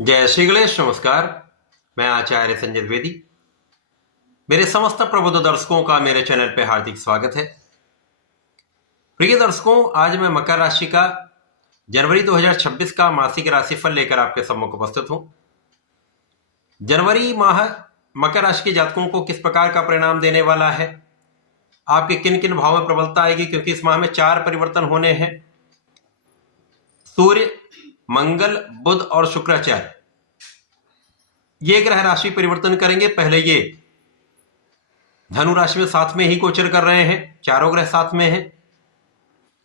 जय श्री गणेश। नमस्कार। मैं आचार्य संजय द्विवेदी। मेरे समस्त प्रबुद्ध दर्शकों का मेरे चैनल पे हार्दिक स्वागत है। प्रिय दर्शकों, आज मैं मकर राशि का जनवरी 2026 का मासिक राशिफल लेकर आपके सम्मुख उपस्थित हूं। जनवरी माह मकर राशि के जातकों को किस प्रकार का परिणाम देने वाला है, आपके किन किन भाव में प्रबलता आएगी, क्योंकि इस माह में 4 परिवर्तन होने हैं। सूर्य, मंगल, बुध और शुक्राचार्य ये ग्रह राशि परिवर्तन करेंगे। पहले ये धनु राशि में साथ में ही गोचर कर रहे हैं, चारों ग्रह साथ में हैं,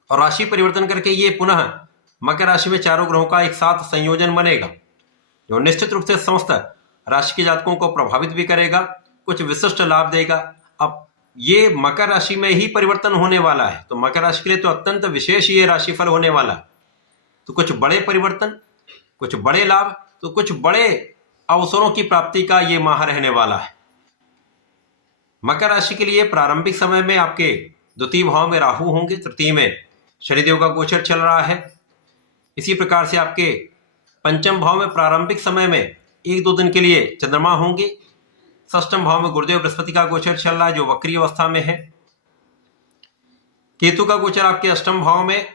और राशि परिवर्तन करके ये पुनः मकर राशि में चारों ग्रहों का एक साथ संयोजन बनेगा, जो निश्चित रूप से समस्त राशि के जातकों को प्रभावित भी करेगा, कुछ विशिष्ट लाभ देगा। अब ये मकर राशि में ही परिवर्तन होने वाला है, तो मकर राशि के लिए तो अत्यंत विशेष ये राशिफल होने वाला है। तो कुछ बड़े परिवर्तन, कुछ बड़े लाभ, तो कुछ बड़े अवसरों की प्राप्ति का ये माह रहने वाला है। मकर राशि के लिए प्रारंभिक समय में आपके द्वितीय भाव में राहु होंगे, तृतीय में शनिदेव का गोचर चल रहा है। इसी प्रकार से आपके पंचम भाव में प्रारंभिक समय में 1-2 दिन के लिए चंद्रमा होंगे। षष्ठम भाव में गुरुदेव बृहस्पति का गोचर चल रहा है, जो वक्री अवस्था में है। केतु का गोचर आपके अष्टम भाव में।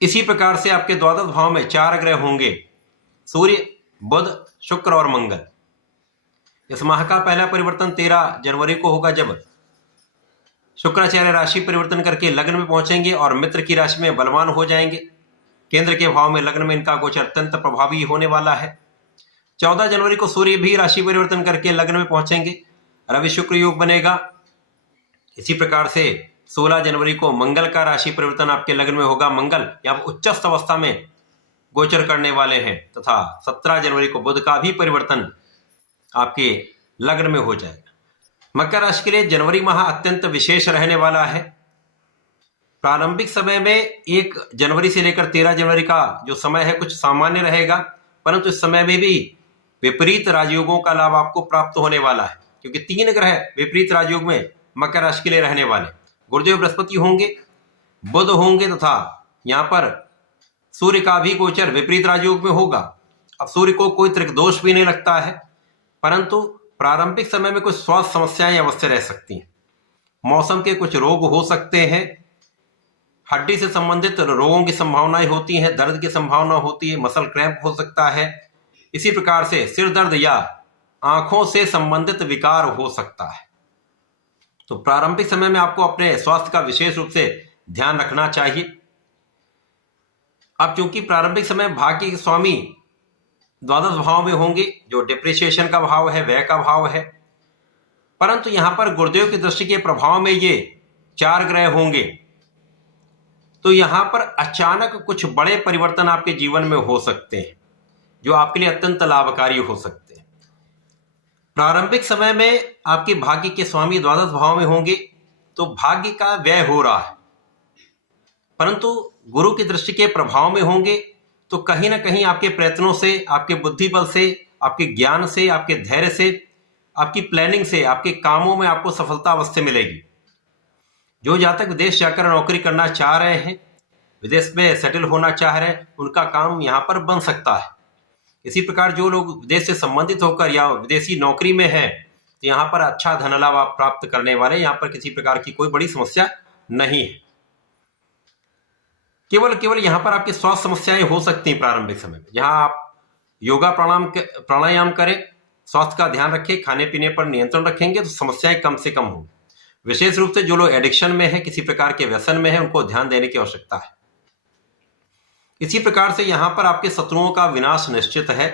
इसी प्रकार से आपके द्वादश भाव में 4 ग्रह होंगे, सूर्य, बुध, शुक्र और मंगल। इस माह का पहला परिवर्तन 13 जनवरी को होगा, जब शुक्राचार्य राशि परिवर्तन करके लग्न में पहुंचेंगे और मित्र की राशि में बलवान हो जाएंगे। केंद्र के भाव में लग्न में इनका गोचर अत्यंत प्रभावी होने वाला है। 14 जनवरी को सूर्य भी राशि परिवर्तन करके लग्न में पहुंचेंगे, रवि शुक्र योग बनेगा। इसी प्रकार से 16 जनवरी को मंगल का राशि परिवर्तन आपके लग्न में होगा। मंगल या उच्चस्थ अवस्था में गोचर करने वाले हैं, तथा 17 जनवरी को बुध का भी परिवर्तन आपके लग्न में हो जाएगा। मकर राशि के लिए जनवरी माह अत्यंत विशेष रहने वाला है। प्रारंभिक समय में 1 जनवरी से लेकर 13 जनवरी का जो समय है कुछ सामान्य रहेगा, परंतु इस समय में भी विपरीत राजयोगों का लाभ आपको प्राप्त होने वाला है, क्योंकि 3 ग्रह विपरीत राजयोग में मकर राशि के लिए रहने वाले। गुरुदेव बृहस्पति होंगे, बुध होंगे, तथा यहाँ पर सूर्य का भी गोचर विपरीत राजयोग में होगा। अब सूर्य को कोई त्रिकदोष भी नहीं लगता है, परंतु प्रारंभिक समय में कुछ स्वास्थ्य समस्याएं अवश्य रह सकती हैं। मौसम के कुछ रोग हो सकते हैं, हड्डी से संबंधित रोगों की संभावनाएं होती हैं, दर्द की संभावना होती है, मसल क्रैम्प हो सकता है। इसी प्रकार से सिर दर्द या आंखों से संबंधित विकार हो सकता है। तो प्रारंभिक समय में आपको अपने स्वास्थ्य का विशेष रूप से ध्यान रखना चाहिए। अब चूंकि प्रारंभिक समय भाग्य के स्वामी द्वादश भाव में होंगे, जो डिप्रिसिएशन का भाव है, व्यय का भाव है, परंतु यहां पर गुरुदेव की दृष्टि के प्रभाव में ये 4 ग्रह होंगे, तो यहां पर अचानक कुछ बड़े परिवर्तन आपके जीवन में हो सकते हैं, जो आपके लिए अत्यंत लाभकारी हो सकते हैं। प्रारंभिक समय में आपके भाग्य के स्वामी द्वादश भाव में होंगे, तो भाग्य का व्यय हो रहा है, परंतु गुरु की दृष्टि के प्रभाव में होंगे, तो कहीं ना कहीं आपके प्रयत्नों से, आपके बुद्धि बल से, आपके ज्ञान से, आपके धैर्य से, आपकी प्लानिंग से, आपके कामों में आपको सफलता अवश्य मिलेगी। जो जातक विदेश जाकर नौकरी करना चाह रहे हैं, विदेश में सेटल होना चाह रहे हैं, उनका काम यहाँ पर बन सकता है। इसी प्रकार जो लोग विदेश से संबंधित होकर या विदेशी नौकरी में हैं, तो यहाँ पर अच्छा धन लाभ आप प्राप्त करने वाले, यहाँ पर किसी प्रकार की कोई बड़ी समस्या नहीं है। केवल यहाँ पर आपकी स्वास्थ्य समस्याएं हो सकती हैं प्रारंभिक समय में। जहां आप योगा प्राणायाम करें, स्वास्थ्य का ध्यान रखें, खाने पीने पर नियंत्रण रखेंगे, तो समस्याएं कम से कम होंगी। विशेष रूप से जो लोग एडिक्शन में है, किसी प्रकार के व्यसन में है, उनको ध्यान देने की आवश्यकता है। इसी प्रकार से यहाँ पर आपके शत्रुओं का विनाश निश्चित है,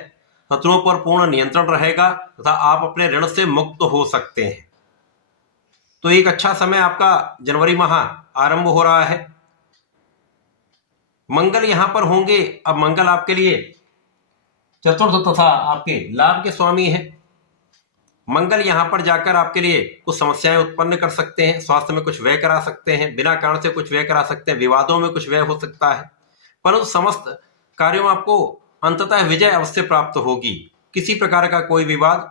शत्रुओं पर पूर्ण नियंत्रण रहेगा, तथा आप अपने ऋण से मुक्त हो सकते हैं। तो एक अच्छा समय आपका जनवरी माह आरंभ हो रहा है। मंगल यहां पर होंगे। अब मंगल आपके लिए चतुर्थ तथा आपके लाभ के स्वामी है। मंगल यहां पर जाकर आपके लिए कुछ समस्याएं उत्पन्न कर सकते हैं, स्वास्थ्य में कुछ व्यय करा सकते हैं, बिना कारण से कुछ व्यय करा सकते हैं, विवादों में कुछ व्यय हो सकता है, परंतु समस्त कार्यों में आपको अंततः विजय अवश्य प्राप्त होगी। किसी प्रकार का कोई विवाद,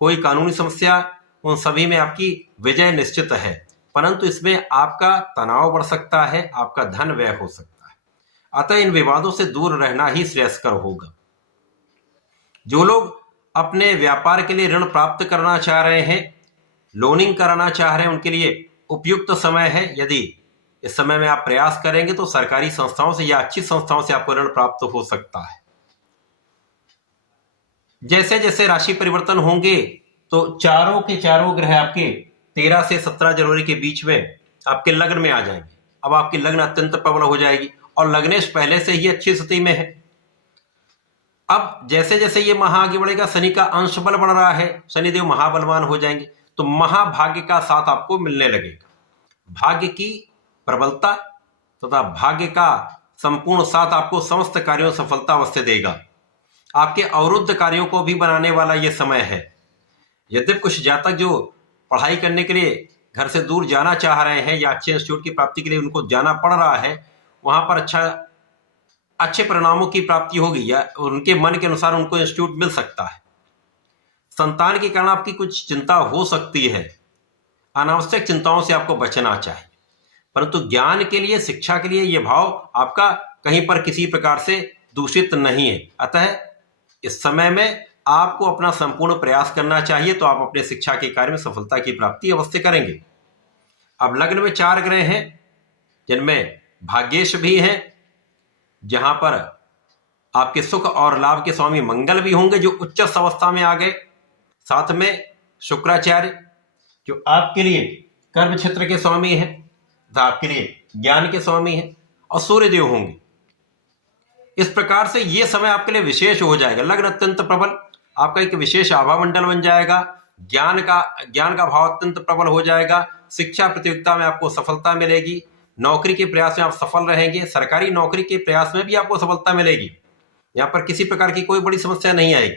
कोई कानूनी समस्या, उन सभी में आपकी विजय निश्चित है, परंतु इसमें आपका तनाव बढ़ सकता है, आपका धन व्यय हो सकता है। अतः इन विवादों से दूर रहना ही श्रेयस्कर होगा। जो लोग अपने व्यापार के लिए ऋण प्राप्त करना चाह रहे हैं, लोनिंग कराना चाह रहे हैं, उनके लिए उपयुक्त समय है। यदि इस समय में आप प्रयास करेंगे तो सरकारी संस्थाओं से या अच्छी संस्थाओं से आपको ऋण प्राप्त हो सकता है। जैसे जैसे राशि परिवर्तन होंगे तो चारों के चारों ग्रह आपके 13 से 17 जनवरी के बीच में आपके लग्न में आ जाएंगे। अब आपकी लग्न अत्यंत प्रबल हो जाएगी और लग्नेश पहले से ही अच्छी स्थिति में है। अब जैसे जैसे ये माह आगे बढ़ेगा, शनि का अंश बल बढ़ रहा है, शनिदेव महाबलवान हो जाएंगे, तो महाभाग्य का साथ आपको मिलने लगेगा। भाग्य की प्रबलता तथा भाग्य का संपूर्ण साथ आपको समस्त कार्यों सफलता अवश्य देगा। आपके अवरुद्ध कार्यों को भी बनाने वाला यह समय है। यद्यपि कुछ जातक जो पढ़ाई करने के लिए घर से दूर जाना चाह रहे हैं या अच्छे इंस्टीट्यूट की प्राप्ति के लिए उनको जाना पड़ रहा है, वहां पर अच्छे परिणामों की प्राप्ति होगी या उनके मन के अनुसार उनको इंस्टीट्यूट मिल सकता है। संतान के कारण आपकी कुछ चिंता हो सकती है, अनावश्यक चिंताओं से आपको बचना चाहिए। परंतु ज्ञान के लिए, शिक्षा के लिए यह भाव आपका कहीं पर किसी प्रकार से दूषित नहीं है। अतः इस समय में आपको अपना संपूर्ण प्रयास करना चाहिए, तो आप अपने शिक्षा के कार्य में सफलता की प्राप्ति अवश्य करेंगे। अब लग्न में 4 ग्रह हैं जिनमें भाग्येश भी हैं, जहां पर आपके सुख और लाभ के स्वामी मंगल भी होंगे जो उच्च अवस्था में आ गए। साथ में शुक्राचार्य जो आपके लिए कर्म क्षेत्र के स्वामी हैं तथा आपके लिए ज्ञान के स्वामी हैं, और सूर्यदेव होंगे। इस प्रकार से ये समय आपके लिए विशेष हो जाएगा। लग्न अत्यंत प्रबल, आपका एक विशेष आभा मंडल बन जाएगा। ज्ञान का भाव अत्यंत प्रबल हो जाएगा। शिक्षा प्रतियोगिता में आपको सफलता मिलेगी। नौकरी के प्रयास में आप सफल रहेंगे। सरकारी नौकरी के प्रयास में भी आपको सफलता मिलेगी। यहाँ पर किसी प्रकार की कोई बड़ी समस्या नहीं आएगी।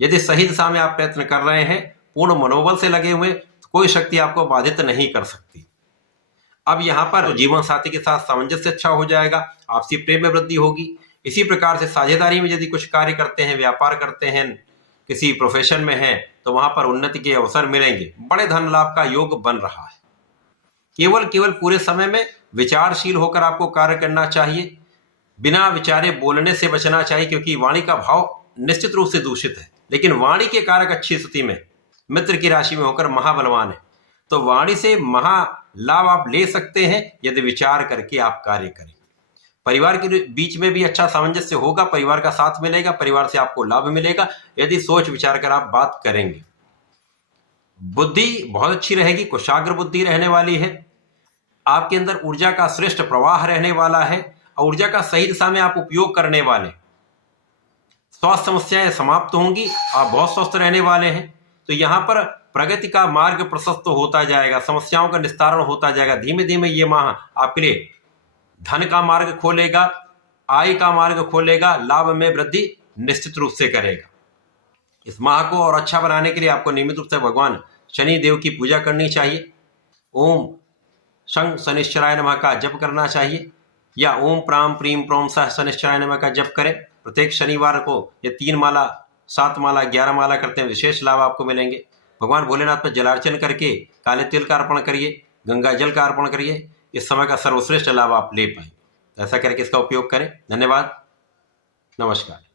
यदि सही दिशा में आप प्रयत्न कर रहे हैं, पूर्ण मनोबल से लगे हुए, तो कोई शक्ति आपको बाधित नहीं कर सकती। अब यहाँ पर जीवन साथी के साथ सामंजस्य अच्छा हो जाएगा, आपसी प्रेम में वृद्धि होगी। इसी प्रकार से साझेदारी में यदि कुछ कार्य करते हैं, व्यापार करते हैं, किसी प्रोफेशन में हैं, तो वहां पर उन्नति के अवसर मिलेंगे। बड़े धन लाभ का योग बन रहा है। केवल पूरे समय में विचारशील होकर आपको कार्य करना चाहिए। बिना विचारे बोलने से बचना चाहिए, क्योंकि वाणी का भाव निश्चित रूप से दूषित है। लेकिन वाणी के कारक अच्छी स्थिति में मित्र की राशि में होकर महाबलवान है, तो वाणी से महा लाभ आप ले सकते हैं यदि विचार करके आप कार्य करें। परिवार के बीच में भी अच्छा सामंजस्य होगा, परिवार का साथ मिलेगा, परिवार से आपको लाभ मिलेगा यदि सोच विचार कर आप बात करेंगे। बुद्धि बहुत अच्छी रहेगी, कुशाग्र बुद्धि रहने वाली है। आपके अंदर ऊर्जा का श्रेष्ठ प्रवाह रहने वाला है और ऊर्जा का सही दिशा में आप उपयोग करने वाले। स्वास्थ्य समस्याएं समाप्त होंगी, आप बहुत स्वस्थ रहने वाले हैं। तो यहाँ पर प्रगति का मार्ग प्रशस्त होता जाएगा, समस्याओं का निस्तारण होता जाएगा। धीमे धीमे ये माह आपके लिए धन का मार्ग खोलेगा, आय का मार्ग खोलेगा, लाभ में वृद्धि निश्चित रूप से करेगा। इस माह को और अच्छा बनाने के लिए आपको नियमित रूप से भगवान शनि देव की पूजा करनी चाहिए। ओम शं शनिश्चराय नमः का जप करना चाहिए, या ओम प्राम प्रीम प्रोम सह शनिश्चराय नमः का जप करें। प्रत्येक शनिवार को ये 3 माला, 7 माला, 11 माला करते हैं, विशेष लाभ आपको मिलेंगे। भगवान भोलेनाथ पर जलार्चन करके काले तिल का अर्पण करिए, गंगा जल का अर्पण करिए। इस समय का सर्वश्रेष्ठ लाभ आप ले पाएंगे। ऐसा करके इसका उपयोग करें। धन्यवाद, नमस्कार।